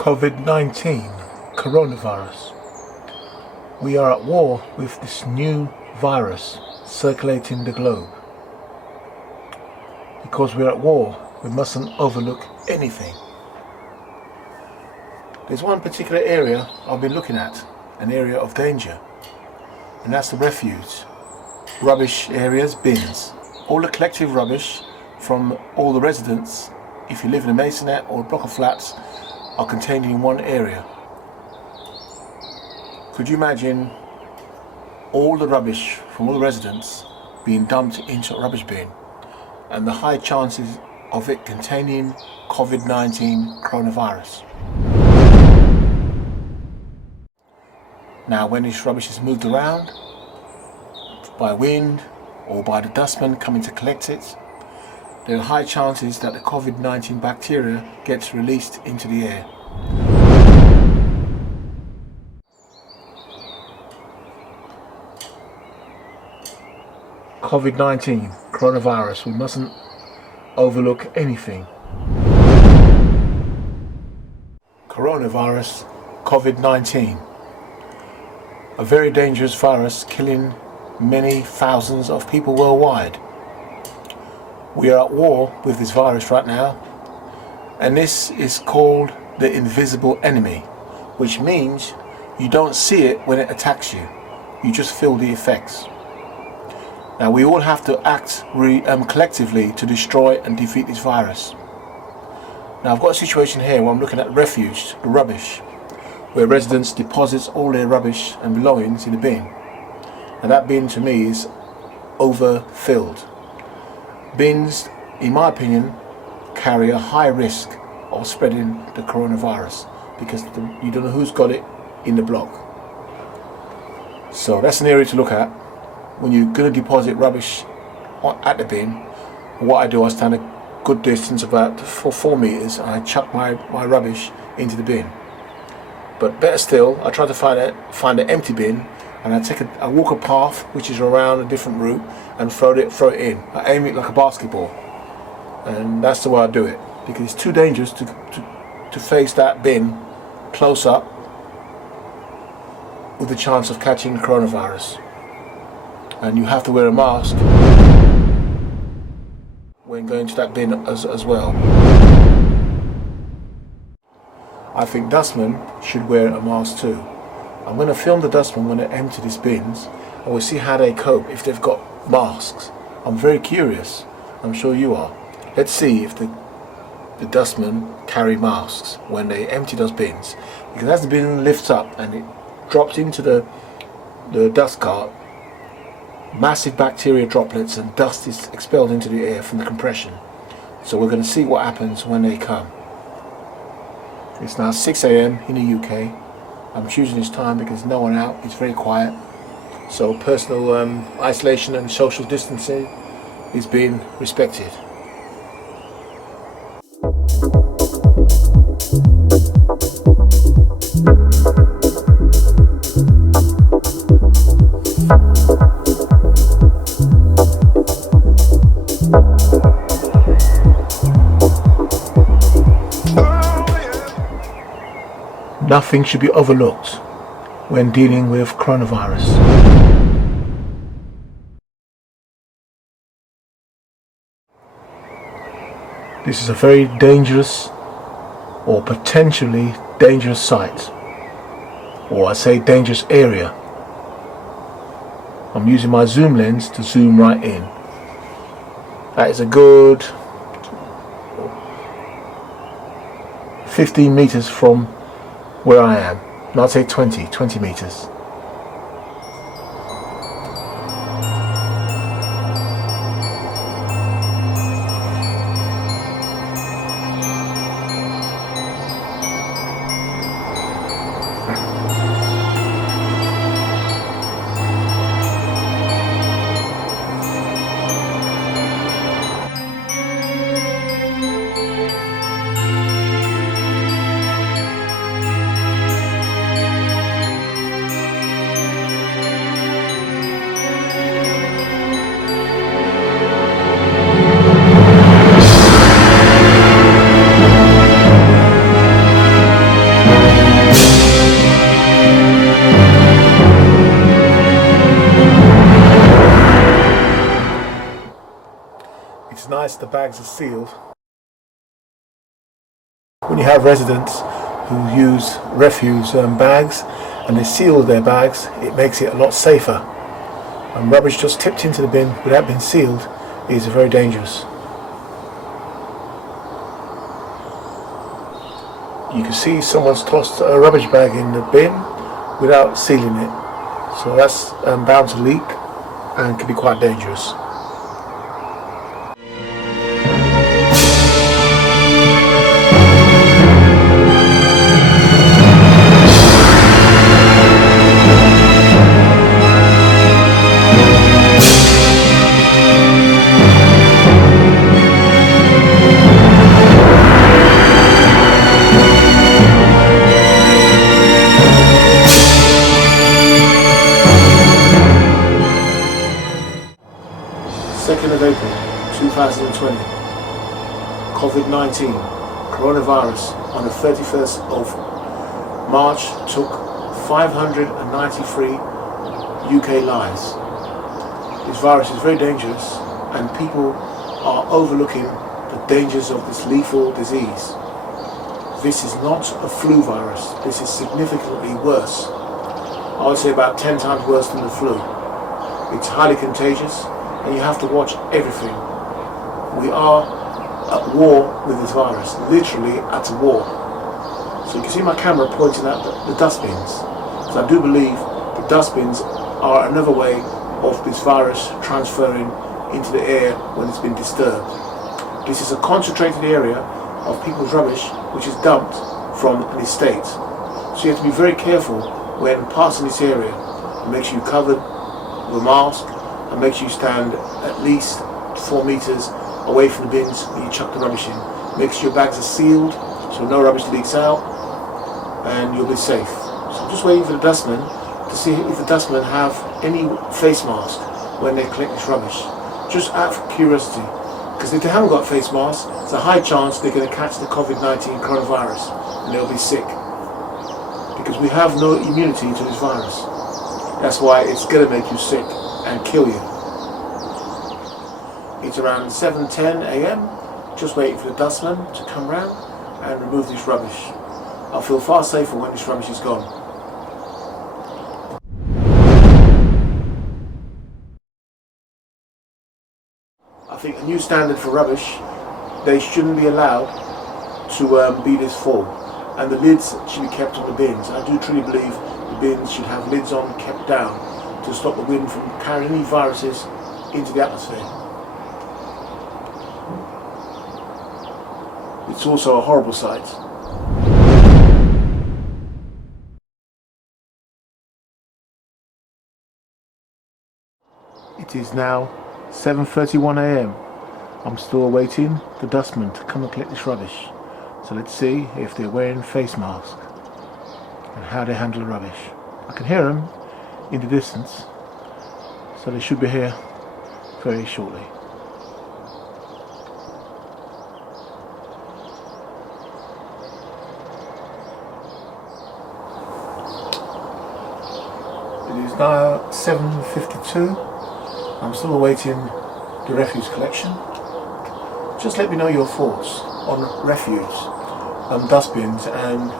COVID-19, coronavirus. We are at war with this new virus circulating the globe. Because we're at war, we mustn't overlook anything. There's one particular area I've been looking at, an area of danger, and that's the refuge. Rubbish areas, bins. All the collective rubbish from all the residents, if you live in a masonette or a block of flats, are contained in one area. Could you imagine all the rubbish from all the residents being dumped into a rubbish bin, and the high chances of it containing COVID-19 coronavirus? Now, when this rubbish is moved around by wind or by the dustman coming to collect it, there are high chances that the COVID-19 bacteria gets released into the air. COVID-19, coronavirus, we mustn't overlook anything. Coronavirus, COVID-19, a very dangerous virus killing many thousands of people worldwide. We are at war with this virus right now, and this is called the invisible enemy, which means you don't see it when it attacks you, you just feel the effects. Now, we all have to act collectively to destroy and defeat this virus. Now, I've got a situation here where I'm looking at refuge, the rubbish, where residents deposit all their rubbish and belongings in a bin. And that bin, to me, is overfilled. Bins, in my opinion, carry a high risk of spreading the coronavirus because you don't know who's got it in the block. So that's an area to look at. When you're going to deposit rubbish at the bin, what I do, I stand a good distance, about 4 meters, and I chuck my rubbish into the bin. But better still, I try to find an empty bin, and I walk a path which is around a different route and throw it in. I aim it like a basketball, and that's the way I do it, because it's too dangerous to face that bin close up with the chance of catching the coronavirus. And you have to wear a mask when going to that bin as well. I think dustmen should wear a mask too. I'm going to film the dustmen when they empty these bins, and we'll see how they cope if they've got masks. I'm very curious. I'm sure you are. Let's see if the dustmen carry masks when they empty those bins. Because as the bin lifts up and it drops into the dust cart, massive bacteria droplets and dust is expelled into the air from the compression. So we're going to see what happens when they come. It's now 6 AM in the UK. I'm choosing this time because no one out, it's very quiet. So personal isolation and social distancing is being respected. Nothing should be overlooked when dealing with coronavirus. This is a very dangerous or potentially dangerous site, or I say dangerous area. I'm using my zoom lens to zoom right in. That is a good 15 meters from where I am, and I'd say 20 meters. It's nice the bags are sealed. When you have residents who use refuse bags and they seal their bags, it makes it a lot safer. And rubbish just tipped into the bin without being sealed is very dangerous. You can see someone's tossed a rubbish bag in the bin without sealing it. So that's bound to leak and can be quite dangerous. Of April 2020, COVID-19, coronavirus, on the 31st of March took 593 UK lives. This virus is very dangerous and people are overlooking the dangers of this lethal disease. This is not a flu virus, this is significantly worse. I would say about 10 times worse than the flu. It's highly contagious and you have to watch everything. We are at war with this virus, literally at a war. So you can see my camera pointing at the dustbins. So I do believe the dustbins are another way of this virus transferring into the air when it's been disturbed. This is a concentrated area of people's rubbish which is dumped from an estate. So you have to be very careful when passing this area. Make sure you're covered with a mask, and make sure you stand at least 4 meters away from the bins when you chuck the rubbish in. Make sure your bags are sealed so no rubbish leaks out and you'll be safe. So I'm just waiting for the dustmen to see if the dustmen have any face mask when they collect this rubbish. Just out of curiosity, because if they haven't got face masks, there's a high chance they're going to catch the COVID-19 coronavirus and they'll be sick. Because we have no immunity to this virus. That's why it's going to make you sick and kill you. It's around 7:10 AM, just waiting for the dustman to come round and remove this rubbish. I'll feel far safer when this rubbish is gone. I think a new standard for rubbish, they shouldn't be allowed to be this full, and the lids should be kept on the bins. I do truly believe the bins should have lids on, kept down, to stop the wind from carrying any viruses into the atmosphere. It's also a horrible sight. It is now 7:31 AM. I'm still awaiting the dustman to come and collect this rubbish. So let's see if they're wearing face masks and how they handle the rubbish. I can hear them in the distance, so they should be here very shortly. It is now 7:52. I'm still awaiting the refuse collection. Just let me know your thoughts on refuse, dustbins and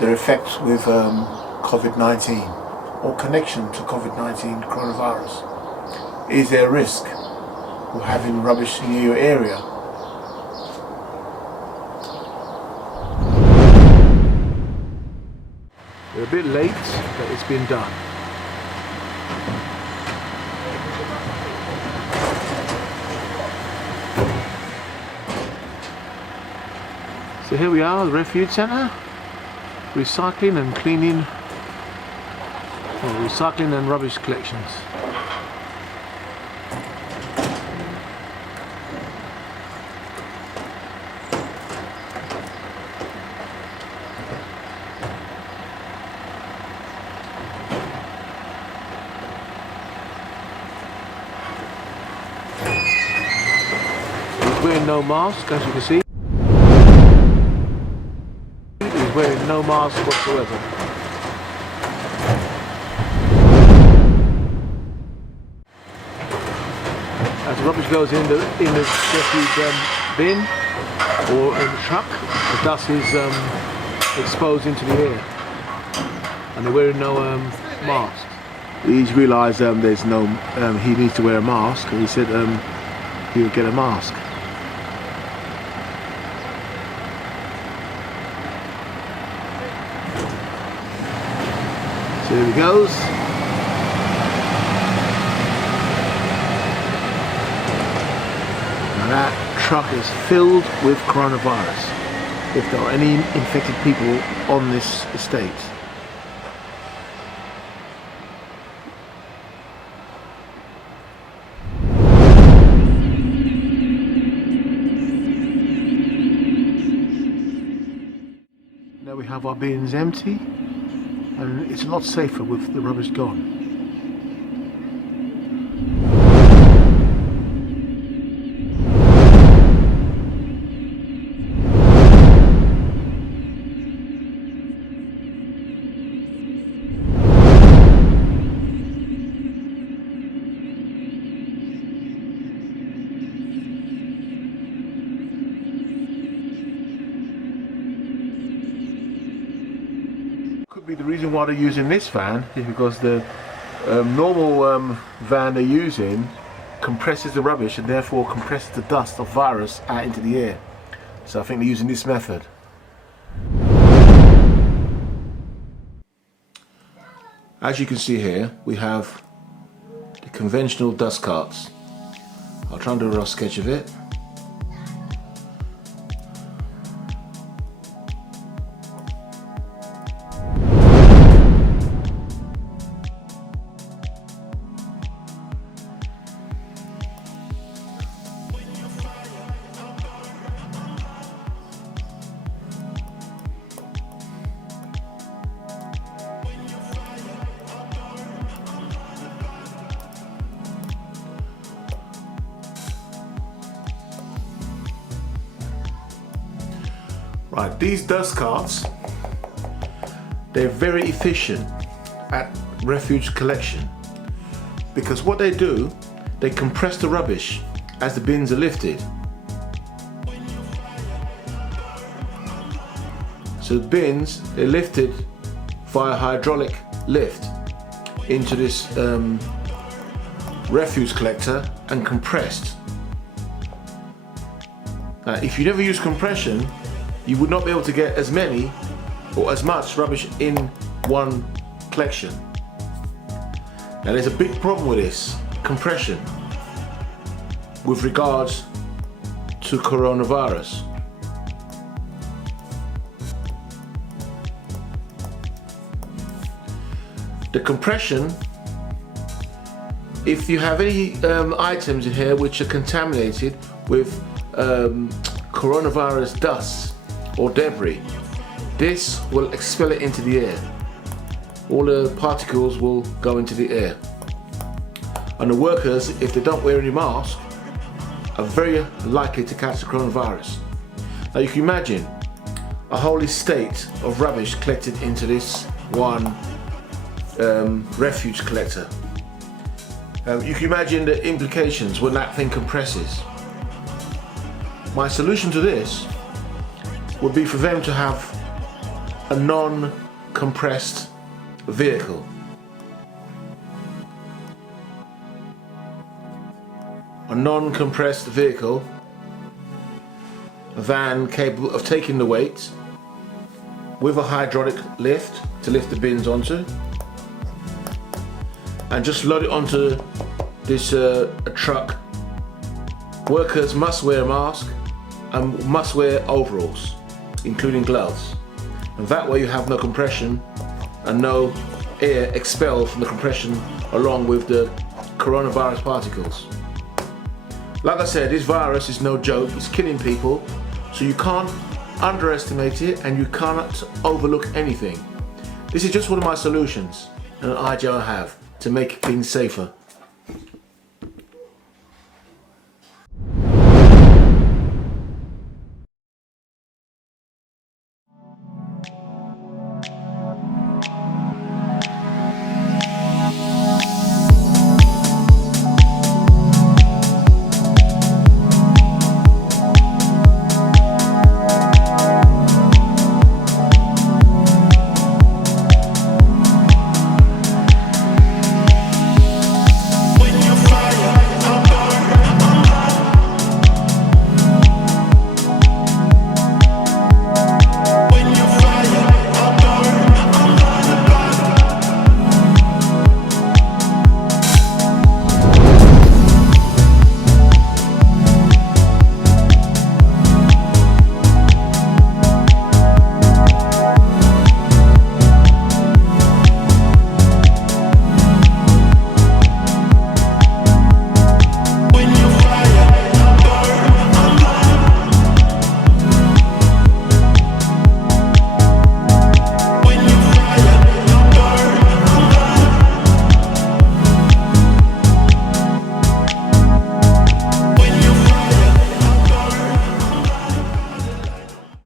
their effects with COVID-19 or connection to COVID-19 coronavirus. Is there a risk of having rubbish near your area? We're a bit late, but it's been done. So here we are, the refuge centre, recycling and cleaning, recycling and rubbish collections. He's wearing no mask, as you can see. He's wearing no mask whatsoever. As the rubbish goes in the refuge bin or in the truck, the dust is exposed into the air, and they're wearing no mask. He's realised there's no, he needs to wear a mask, and he said he would get a mask. So there he goes. Now that truck is filled with coronavirus, if there are any infected people on this estate. Now we have our bins empty, and it's a lot safer with the rubbish gone. Could be the reason why they're using this van is because the normal van they're using compresses the rubbish and therefore compresses the dust of virus out into the air. So I think they're using this method. As you can see here, we have the conventional dust carts. I'll try and do a rough sketch of it. Right, these dust carts, they're very efficient at refuge collection, because what they do, they compress the rubbish as the bins are lifted. So the bins, they're lifted via hydraulic lift into this refuse collector and compressed. Now, if you never use compression, you would not be able to get as many or as much rubbish in one collection. Now there's a big problem with this compression with regards to coronavirus. The compression, if you have any items in here which are contaminated with coronavirus dust or debris, this will expel it into the air. All the particles will go into the air, and the workers, if they don't wear any mask, are very likely to catch the coronavirus. Now you can imagine a whole estate of rubbish collected into this one refuge collector. You can imagine the implications when that thing compresses. My solution to this would be for them to have a non-compressed vehicle. A non-compressed vehicle, a van capable of taking the weight with a hydraulic lift to lift the bins onto, and just load it onto this a truck. Workers must wear a mask and must wear overalls, including gloves, and that way you have no compression and no air expelled from the compression along with the coronavirus particles. Like I said, this virus is no joke, it's killing people, so you can't underestimate it and you cannot overlook anything. This is just one of my solutions and an idea I have to make things safer.